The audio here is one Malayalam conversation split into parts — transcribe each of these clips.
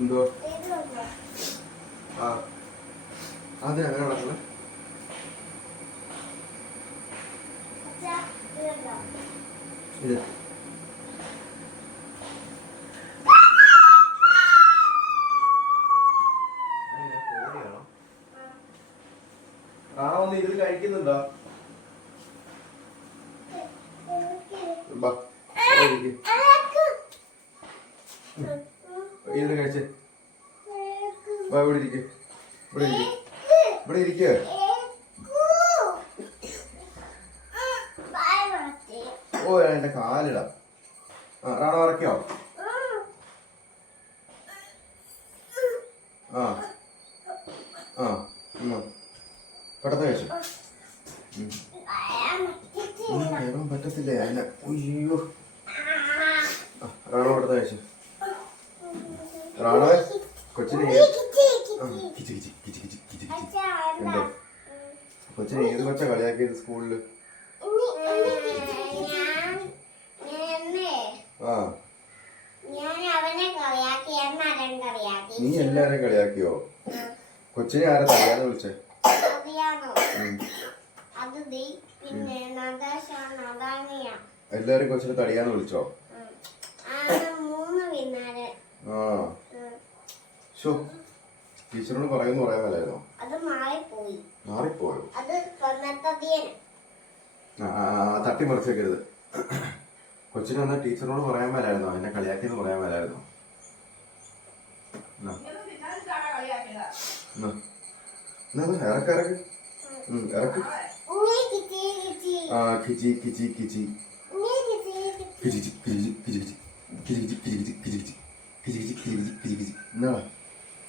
എന്തോ ആ അതെ അങ്ങനെ നടക്കുന്നത് ഇത് റാണ ഒന്ന് ഇതിൽ കഴിക്കുന്നുണ്ടോ? ഇതിൽ കഴിച്ചേ ഇവിടെ ഇരിക്കേ ഇവിടെ ഇരിക്കേ ഓ എന്റെ കാലിടാ. റാണ വറക്കോ? ആ ആ പെട്ടെന്ന് കഴിച്ചു. കേറാൻ പറ്റത്തില്ലേ അതിനെ? അയ്യോ റാണ പെട്ടെന്ന് കഴിച്ചു. റാണ കൊച്ചിനെ എന്തോ കൊച്ചിനെ ഏത് കൊച്ചാ കളിയാക്കിയത് സ്കൂളില്? ആ നീ എല്ലാരെയും കളിയാക്കിയോ? കൊച്ചിനെ ആരാ തടിയാന്ന് വിളിച്ചേ? എല്ലാരും കൊച്ചിനെ തടിയാന്ന് വിളിച്ചോ? ആ ശോ ടീച്ചറോട് പറയുന്നു പറയാൻ മേലായിരുന്നോ? മാറിപ്പോയോ? തട്ടിമറിച്ച് വെക്കരുത്. കൊച്ചിന് വന്നാൽ ടീച്ചറിനോട് പറയാൻ മേലായിരുന്നോ? എന്നെ കളിയാക്കിയെന്ന് പറയാൻ മേലായിരുന്നോ? ഇറക്ക് ഇറക്ക് ആ കിച്ചി കിച്ചി കിച്ചി കിചിച്ചി കിചിച്ചി കിചിച്ചി കിചിച്ചി കിചിച്ചി കിചിച്ചി കിചിച്ചി കിചിച്ചി കിചിച്ചി എന്നാ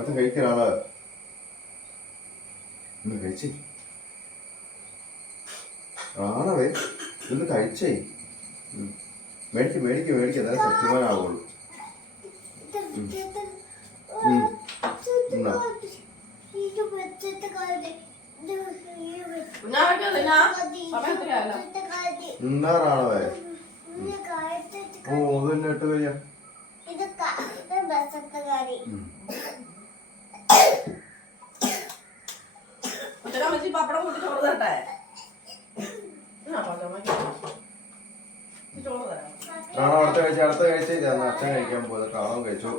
അത് കഴിക്കാനാള് ഇന്ന് കഴിച്ചേ ആണവേ ഇന്ന് കഴിച്ചേ. മേടിക്ക് മേടിക്ക് മേടിക്ക് എന്നാലും സത്യവാനാവുള്ളൂ. എന്നാറാണവേ ഓ അത് തന്നെ ഇട്ട് കഴിയാ. പപ്പടം കൂട്ടി ചോറ് തട്ടെ. റാണോ അടുത്ത കഴിച്ചേ അച്ഛൻ കഴിക്കാൻ പോയത് റാണോ കഴിച്ചു.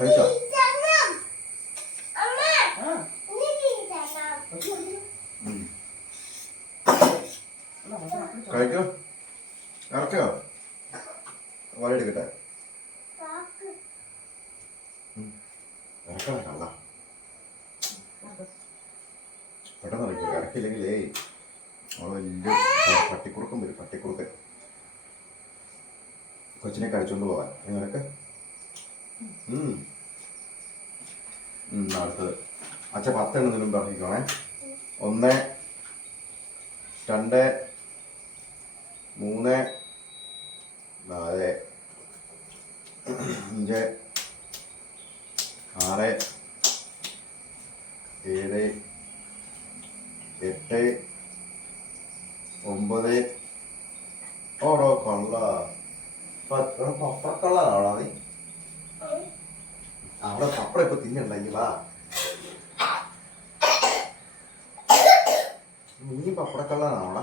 കഴിച്ചോ? കഴിക്കോ? ഇറക്കോ? വലയെടുക്കട്ടെ? ഇറക്കണം കള്ള പെട്ടെന്ന് ഇറക്കും. ഇറക്കില്ലെങ്കിലേ അവള് വലിയ പട്ടിക്കുറുക്കം വരും. പട്ടിക്കുറുക്കൻ കൊച്ചിനെ കഴിച്ചോണ്ട് പോവാൻ. ഇറക്ക്. അടുത്തത് അച്ഛ 10 എണ്ണത്തിനും പറഞ്ഞിരിക്കണേ. 1 2 3 4 5 6 7 8 9 ഓടോ കൊള്ള പപ്പടക്കള്ളാണോ നീ? അവിടെ പപ്പടം ഇപ്പൊ തിന്നണ്ടെങ്കിൽ വാ. നീ പപ്പടക്കള്ളാണോടാ?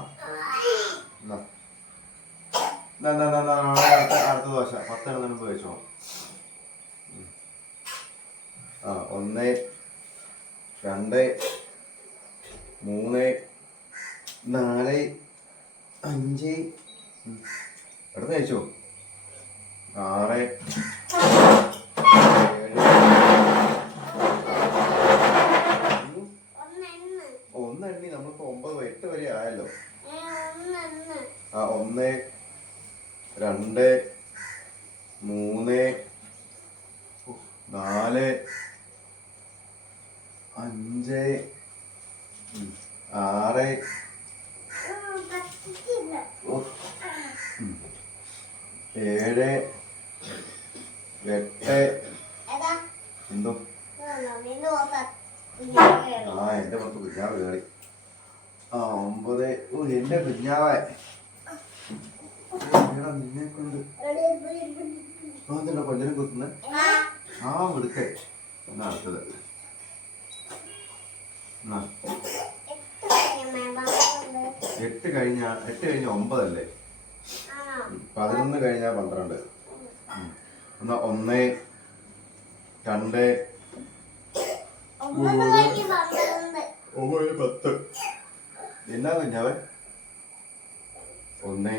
അടുത്ത ദോശ 10 എണ്ണം മുമ്പ് കഴിച്ചോ. 1 2 3 4 5 എടുത്ത് കഴിച്ചോ. 6 ഒന്നെണ്ണി നമ്മളിപ്പോ 9 8 വരെ ആയല്ലോ. 1 2 3 4 5 6 7 8 എന്തോ എന്റെ പുറത്ത് കുഞ്ഞാവ് കയറി. 9 എന്റെ കുഞ്ഞാവ നിന്നെ കൊണ്ട് കൊഞ്ചനും കുത്തുന്ന വിടുക്കേ എന്നാ അടുത്തത്. 8 കഴിഞ്ഞ 9 അല്ലേ? 11 കഴിഞ്ഞാ 12. എന്നാ 1 2 3 10. എന്നാ കുഞ്ഞാവേ? 1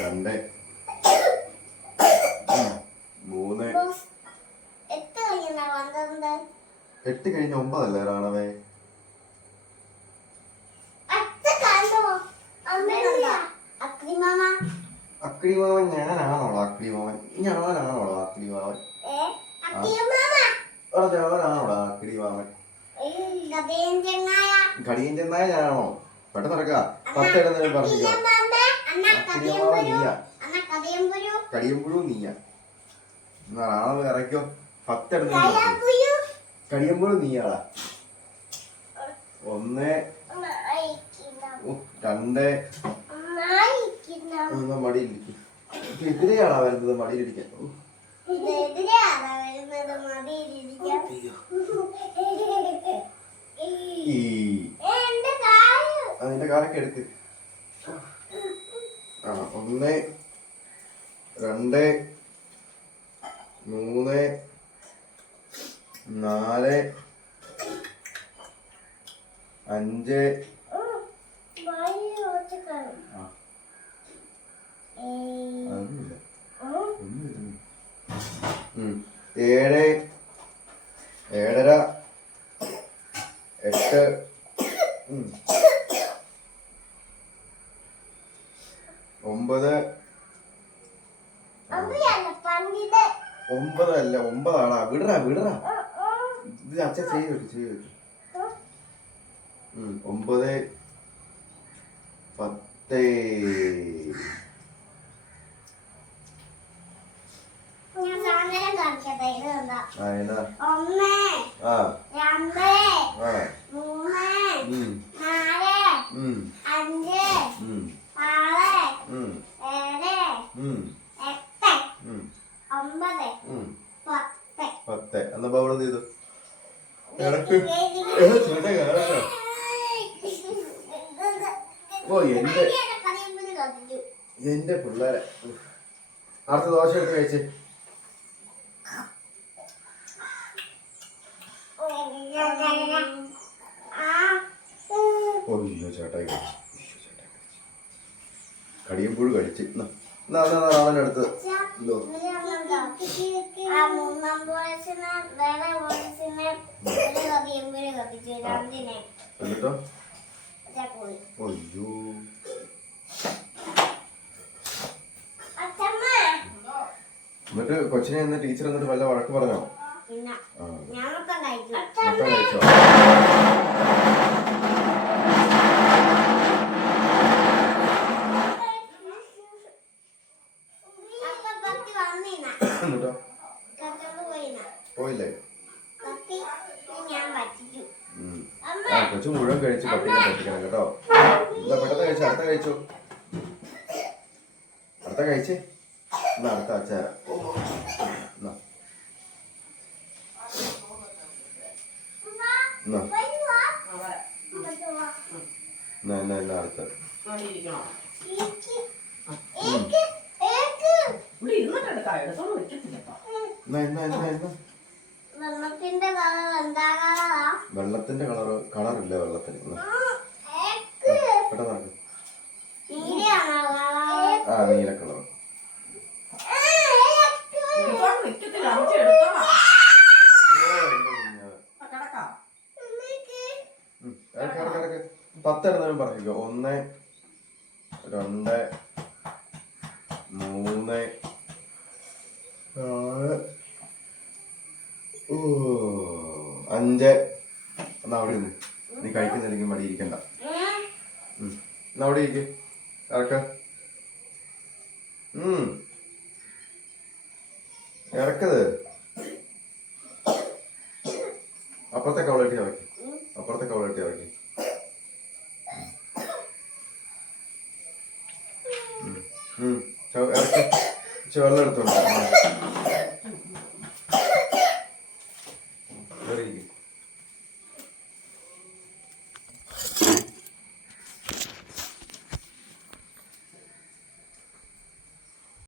2 3 8 കഴിഞ്ഞ 9 അല്ലേ റാണവേ? അക്രിമാവൻ ഞാനാണോളോ? അക്രിമാവൻ ഞാനാണോളോ? അക്രിമാവൻ ഞാനാണോടാ? അക്രിമാവൻ കടിയൻ ചെന്നായ ഞാനാണോ? പെട്ടെന്ന് നടക്ക. 10 ഇടുന്നതിനും പറഞ്ഞില്ല. അക്രിമാവൻ നീയാ, കടിയമ്പുഴു നീയാ. എന്നാ റാണവ് ഇറക്കോ? 10 ഇടുന്ന കടിയമ്പുഴു നീയാടാ. 1 2 മടിയിലിരിക്കും. എതിരെയാണോ വരുന്നത്? മടിയിലിരിക്കാൻ അതിന്റെ കാലൊക്കെ എടുക്ക്. 1 2 3 4 5 7 7:30 8 9 9 അല്ല 9 ആണാ. വിടറാ ഇത് അച്ഛൻ ചെയ്യും 9 10. എന്നാ അവിടെ ചെയ്തു എന്റെ പിള്ളേരെ. അടുത്ത ദോശ എടുത്ത് കഴിച്ച്. ഒയ്യോ ചേട്ടായി കഴിച്ചു. കടിയമ്പുഴു കഴിച്ച്. നാളെ അടുത്ത് എന്തോ എന്നിട്ടോ? ഒയ്യോ എന്നിട്ട് കൊച്ചിനെ എന്ന് ടീച്ചർ എന്നിട്ട് വല്ല വഴക്ക് പറഞ്ഞോ? കഴിച്ചോ? എന്നിട്ടോ? പോയില്ലേ? കൊച്ചു മുഴുവൻ കഴിച്ച് പട്ടിനെ പറ്റിക്കണം കേട്ടോ. എന്താ പെട്ടെന്ന് കഴിച്ചു. അടുത്ത കഴിച്ചേ. എന്നാ അടുത്ത അച്ചാര. എന്നാ അടുത്ത വെള്ളത്തിന്റെ കളറില്ല വെള്ളത്തിന്. പെട്ടെന്ന് നീല കളർ. പത്തെണ്ണം പറഞ്ഞിരിക്കോ. 1 2 3 4 5. എന്നാ അവിടെ ഇരുന്ന്. നീ കഴിക്കുന്നില്ലെങ്കിൽ മടി ഇരിക്കണ്ട. എന്നാ അവിടെ ഇരിക്കും. ഇറക്ക. ഇറക്കത് അപ്പുറത്തെ കവളട്ടി ഇറക്കി. അപ്പുറത്തെ കവളട്ടി ഇറക്കി. ഇറക്കി വെള്ളം എടുത്തോണ്ട് ഇരിക്കും.